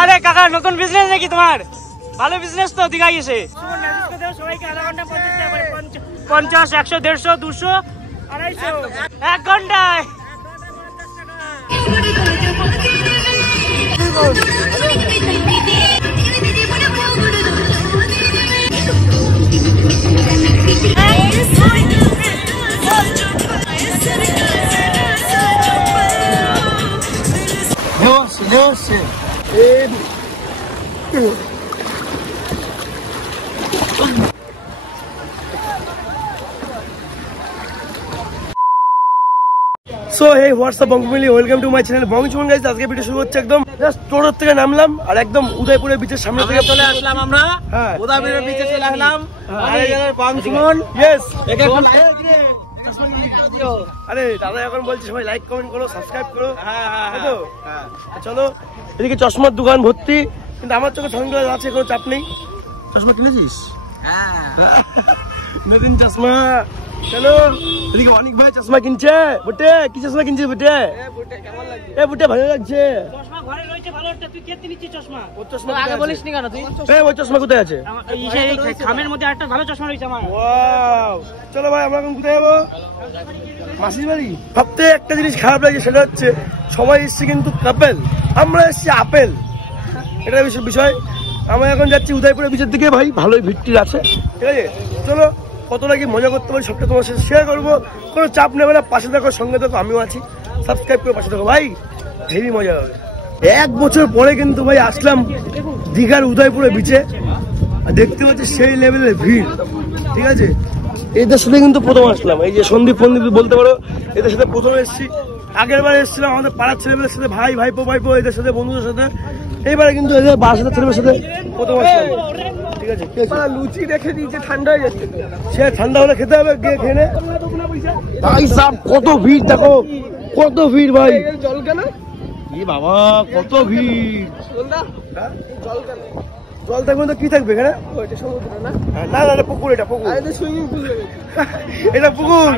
আরে কাকা নতুন বিজনেস নাকি তোমার? ভালো বিজনেস তো দিঘায় এসে। সবাইকে আধা ঘন্টা 50 টাকা করে, 50, 100, 150, 200, 250, 1 ঘন্টায়। সো হে হোয়াটসঅ্যাপ বঙ্গমিলি, ওয়েলকাম টু মাই চ্যানেল বংচুমন গাইস। আজকে ভিডিও শুরু হচ্ছে একদম জাস্ট টোটোর থেকে নামলাম আর একদম উদয়পুরের বিচের সামনে থেকে চলে আসলাম আমরা। হ্যাঁ, উদয়পুরের বিচে চলে আসলাম। বংচুমন ইয়েস। আরে দাদা এখন বলছি সবাই লাইক কমেন্ট করো, সাবস্ক্রাইব করো। হ্যাঁ, চলো। এদিকে চশমার দোকান ভর্তি, কিন্তু আমার চোখে সানগ্লাস আছে, কোনো চাপ নেই। চশমা কিনেছিস? হ্যাঁ, নতুন চশমা। চলো এদিকে অনেক ভাই চশমা কিনছে। বুটে কি চশমা কিনছিস বুটে? এ বুটে ভালো লাগছে। চশমা ঘরে রয়েছে ভালো একটা, তুই কে নিচ্ছিস চশমা? ওর চশমা আগে বলিস নি কেন তুই? এই ওই চশমা কোথায় আছে? এই খামের মধ্যে একটা ভালো চশমা রয়েছে আমার। ওয়াও, চলো ভাই আমরা এখন কোথায় যাবো? মাসির বাড়ি। সবথেকে একটা জিনিস খারাপ লাগে, সেটা হচ্ছে সবাই এসছে কিন্তু কাপেল, আমরা এসছি আপেল। এটা বিষয়। আমরা এখন যাচ্ছি উদয়পুরের বিচের দিকে। ভাই ভালোই ভিড় আছে, ঠিক আছে? চলো কতটা কি মজা করতে পারি সবটা তোমার সাথে শেয়ার করবো। কোনো চাপ নেবে না, পাশে দেখো, সঙ্গে দেখো, আমিও আছি। সাবস্ক্রাইব করে পাশে দেখো ভাই, হেভি মজা হবে। 1 বছর পরে কিন্তু ভাই আসলাম দীঘার উদয়পুরের বিচে, আর দেখতে পাচ্ছি সেই লেভেলের ভিড়, ঠিক আছে? এদের সাথে কিন্তু প্রথম আসলাম, এই যে সন্দীপ বলতে পারো, এদের সাথে প্রথম এসেছি। আগের বার এসেছিলাম আমাদের পাড়ার ছেলেমেয়েদের সাথে, ভাইপো এদের সাথে, বন্ধুদের সাথে। এইবারে কিন্তু এদের বাসার ছেলেমেয়ের সাথে প্রথম আসলাম, ঠিক আছে? লুচি রেখে দিয়েছে, ঠান্ডা হয়ে যাচ্ছে। সে ঠান্ডা হলে খেতে হবে, গিয়ে খেয়ে নে। ভাই সাব কত ভিড়, দেখো কত ভিড় ভাই। জল কেন? ই বাবা কত ভিড়। জল থাকবে তো কি থাকবে এখানে? না না, পুকুর, এটা পুকুর, সুইমিং পুল। এটা পুকুর।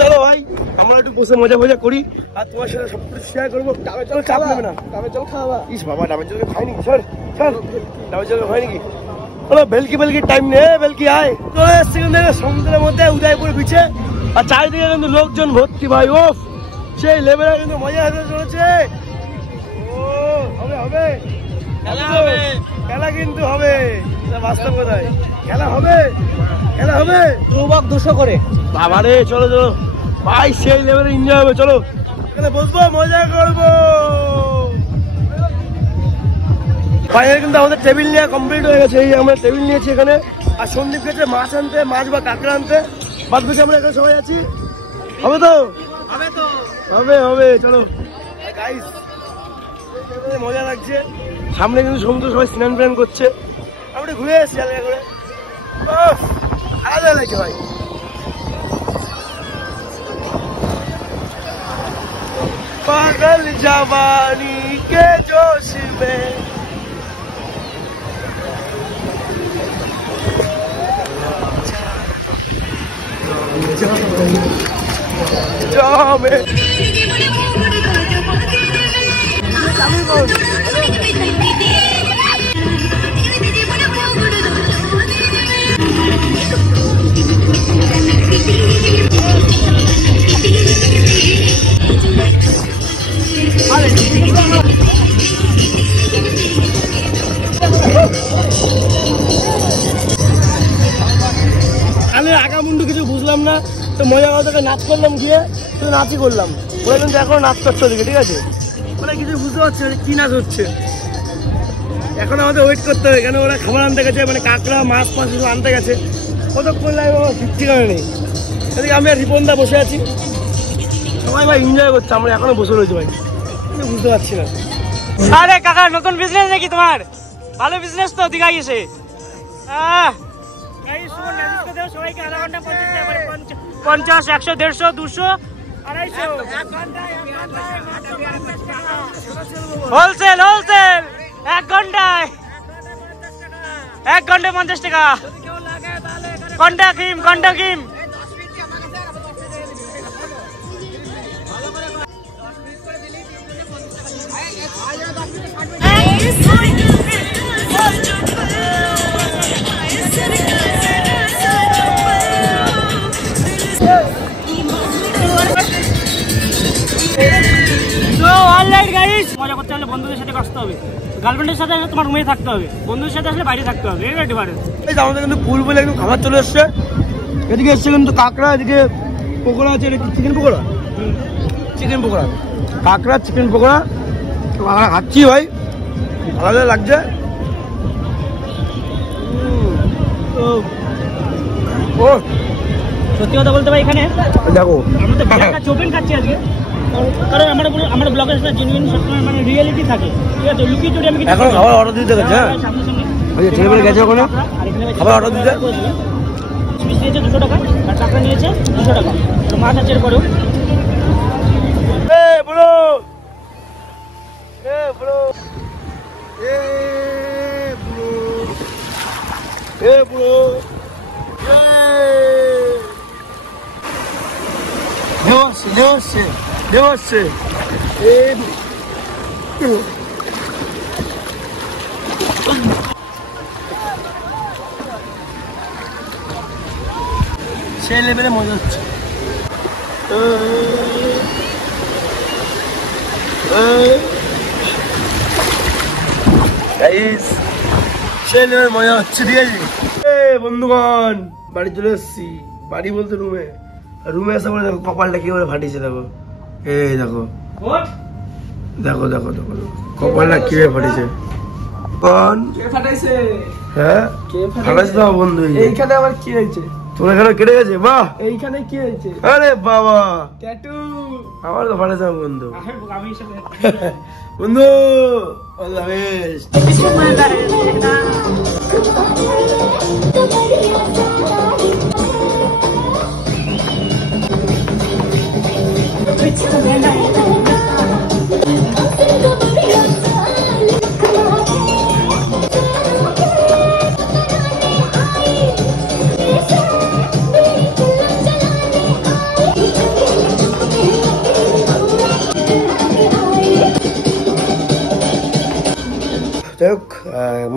চলো ভাই আমরা একটু বসে মজা করি, আর তোমার সাথে সবকিছু শেয়ার করবো। চলো চাপ নেবে না। ডাবের জল খাওয়া? ইস বাবা, ডাবের জল খাইনি। সর ডাবের জল হয় নাকি? বলো বেলকি টাইম নেই, বেলকি আয়। চলে এসছি কিন্তু সমুদ্রের মধ্যে উদয়পুর বিচে, আর চারিদিকে কিন্তু লোকজন ভর্তি ভাই। ওফ, সেই লেভেলে কিন্তু মজা হতে চলেছে। ও হবে খেলা কিন্তু হবে, বাস্তব কোথায় খেলা হবে 200 করে। বাবারে চলো ভাই, সেই লেভেলে এনজয় হবে। চলো এখানে বসবো, মজা করবো। বাইরে কিন্তু আমাদের টেবিল নেওয়া কমপ্লিট হয়ে গেছে। এই আমরা টেবিল নিয়েছি এখানে, আর সন্দীপ গেছে মাছ আনতে, মাছ বা কাঁকড়া আনতে। বাদ বাকি আমরা এখানে সবাই আছি। হবে তো? হবে। চলো গাইস, মজা লাগছে। সামনে কিন্তু সমুদ্র, সবাই স্নান করছে। আমরা ঘুরে এসেছি আলাদা করে, আলাদা লাগছে ভাই। पागल जवानी के जोश में जामे আমি আগামুন্ডু কিছু বুঝলাম না, তো মজা কথা নাচ করলাম, গিয়ে শুধু নাচই করলাম। ওরা কিন্তু এখন নাচ করছে ওদিকে, ঠিক আছে? ওরা কিছু বুঝতে পারছে না কি নাচ হচ্ছে। এখন আমাদের ওয়েট করতে হবে, কেন ওরা খাবার আনতে গেছে, মানে কাঁকড়া মাছ কিছু আনতে গেছে। কতক্ষণ লাগবে আমার ঠিকানা নেই। এদিকে আমি আর রিপনদা বসে আছি, সবাই ভাই এনজয় করছে, আমরা এখনো বসে রয়েছি ভাই, বুঝতে পারছি না। আরে কাকা নতুন বিজনেস নাকি তোমার? ভালো বিজনেস তো দিঘায় এসে। সবাইকে আধা ঘন্টা 50 টাকা করে, 50, 100, 150, 200, 250, হোলসেল 1 ঘন্টায় 50 টাকা। কন্টা কিম। মজা করতে হলে বন্ধুদের সাথে আসতে হবে, গার্লফ্রেন্ডের সাথে তোমার রুমে থাকতে হবে, বন্ধুদের সাথে আসলে বাইরে থাকতে হবে। এটা ডিফারেন্স। আমাদের কিন্তু ফুল বলে একদম খাবার চলে এসছে। এদিকে এসছে কিন্তু কাঁকড়া, এদিকে পকোড়া আছে, চিকেন পকোড়া, চিকেন পকোড়া, কাঁকড়া চিকেন পকোড়া আমরা খাচ্ছি ভাই, ভালো লাগছে। ও সত্যি কথা বলতে ভাই, এখানে দেখো আমরা চোপেন খাচ্ছি আজকে, কারণ আমরা ব্লগের একটা জেনুইন সবসময় মানে রিয়েলিটি থাকে, ঠিক আছে? লুকিয়ে চুরি আমি এখন খাবার অর্ডার দিতে গেছে। হ্যাঁ টেবিলে গেছে ওখানে খাবার অর্ডার দিতে, নিয়েছে 200 টাকা আর টাকা নিয়েছে 200 টাকা, মাছ আছে এরপরেও। সেই লেভেলে মজা হচ্ছে। সেই লেভেলে মজা হচ্ছে, ঠিক আছে? বন্ধুগণ বাড়ি চলে এসছি, বাড়ি বলতে রুমে। রুমে এসে বলে দেখো কপালটা কি করে ফাটিয়েছে, দেখো এই দেখো দেখো দেখো দেখো কপালটা কিভাবে ফাটিয়েছে। হ্যাঁ ফাটাইছে তো বন্ধু। এইখানে আবার কি হয়েছে? তোমার এখানে কেটে গেছে? বাহ, এইখানে কি হয়েছে? আরে বাবা, ট্যাটু। আমার তো ফাটাইছে বন্ধু। বন্ধু অল দ্য বেস্ট। যাই হোক,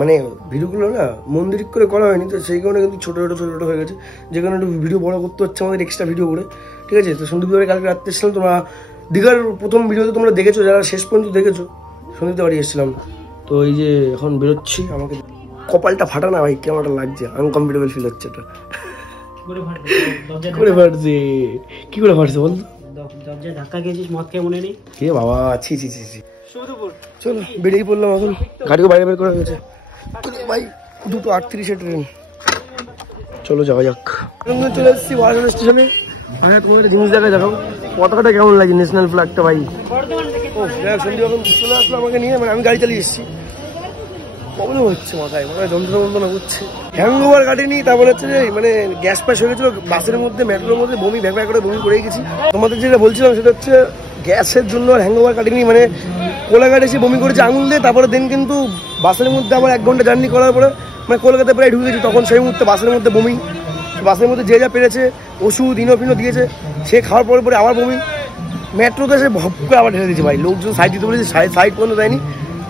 মানে ভিডিওগুলো না মন্দির করে করা হয়নি, তো সেই কারণে কিন্তু ছোটো ছোটো হয়ে গেছে, যে কারণে একটু ভিডিও বড় করতে হচ্ছে আমাদের এক্সট্রা ভিডিও করে, ঠিক আছে? তো সন্দীপ বাড়ি কালকে রাত্রে এসেছিলাম, তোমরা দীঘার প্রথম ভিডিওতে তোমরা দেখেছো, যারা শেষ পর্যন্ত দেখেছো, সন্দীপ বাড়ি এসেছিলাম। তো এই যে এখন বেরোচ্ছি, আমাকে কপালটা ফাটা না ভাই, কেমন লাগছে, আনকমফর্টেবল ফিল হচ্ছে। এটা করে ফাটছে, কি করে ফাটছে বল? দরজায় ধাক্কা খেয়েছিস, মদ খেয়ে মনে নেই? কে বাবা, ছি ছি ছি ছি। চলো বেরিয়ে পড়লাম, এখন গাড়িও বাইরে বের করা হয়েছে ভাই, 2:38 ট্রেন। চলো যাওয়া যাক। চলে এসেছি ওয়াটার স্টেশনে। আমি তোমাদের জিনিস দেখাই, দেখো পতাকাটা কেমন লাগে, ন্যাশনাল ফ্ল্যাগটা ভাই। ও সন্দীপ এখন চলে আসলো আমাকে নিয়ে, মানে আমি গাড়ি চালিয়ে এসেছি। প্রবলেম হচ্ছে, মাথায় যন্ত্রণা করছে, হ্যাংওভার কাটেনি। তারপরে হচ্ছে যে মানে গ্যাস পাস হয়ে গেছিলো বাসের মধ্যে, মেট্রোর মধ্যে, বমি ভ্যাক করে বমি করে গেছি। তোমাদের যেটা বলছিলাম সেটা হচ্ছে গ্যাসের জন্য হ্যাংওভার কাটেনি, মানে কোলাঘাট এসে বমি করেছে আঙুল দিয়ে। তারপরে দিন কিন্তু বাসের মধ্যে আবার 1 ঘন্টা জার্নি করার পরে মানে কলকাতায় প্রায় ঢুকে গেছি, তখন সেই মুহূর্তে বাসের মধ্যে বমি। বাসের মধ্যে যে যা পেরেছে ওষুধ ইনোফিনো দিয়েছে, সে খাওয়ার পরে আবার বমি। মেট্রোতে এসে ভপ করে আবার ঢেলে দিয়েছে ভাই, লোকজন সাইড দিতে বলেছে, সাইড পর্যন্ত দেয়নি,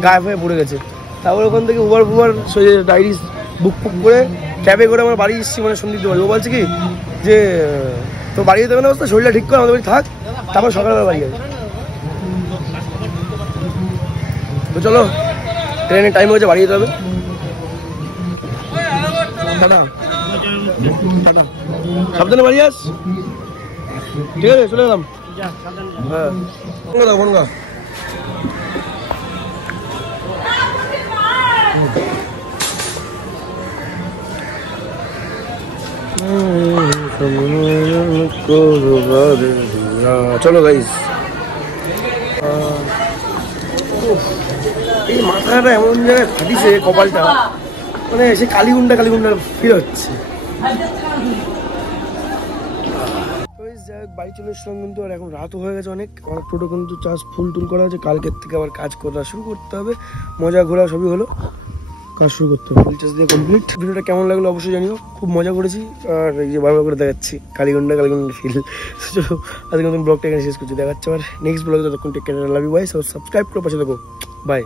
গায়ে হয়ে পড়ে গেছে। তারপর ওখান থেকে উবার ডায়েরি বুক করে ক্যাবে করে আমার বাড়ি এসেছি, মানে সন্দীপ বাড়ি। ও বলছে কি যে তো বাড়ি যেতে হবে না, অবস্থা শরীরটা ঠিক করে আমাদের বাড়ি থাক, তারপর সকালবেলা বাড়ি যাবে। তো চলো, ট্রেনের টাইম হয়েছে, বাড়ি যেতে হবে। টাটা টাটা, সাবধানে বাড়ি আস, ঠিক আছে? চলে গেলাম। হ্যাঁ ফোন গা। চলো গাইস, এই মাথাটা এমন জায়গায় ফাটিছে, কপালটা মানে সে কালীগুন্ডা ফিল হচ্ছে। বাড়ি চলে এসলাম কিন্তু, আর এখন রাতও হয়ে গেছে অনেক। আমার টোটো কিন্তু চার্জ ফুল করা আছে, কালকের থেকে আবার কাজ করা শুরু করতে হবে। মজা ঘোরা সবই হলো, কাজ শুরু করতে হবে, ফুল চার্জ দিয়ে কমপ্লিট। ভিডিওটা কেমন লাগলো অবশ্যই জানিও, খুব মজা করেছি। আর এই যে বারবার করে দেখাচ্ছি কালীগুন্ডা ফিল। আজকে নতুন ব্লগটা এখানে শেষ করছি, দেখাচ্ছে আবার নেক্সট ব্লগে। ততক্ষণ take care, love you guys, subscribe করে পাশে থাকো, বাই।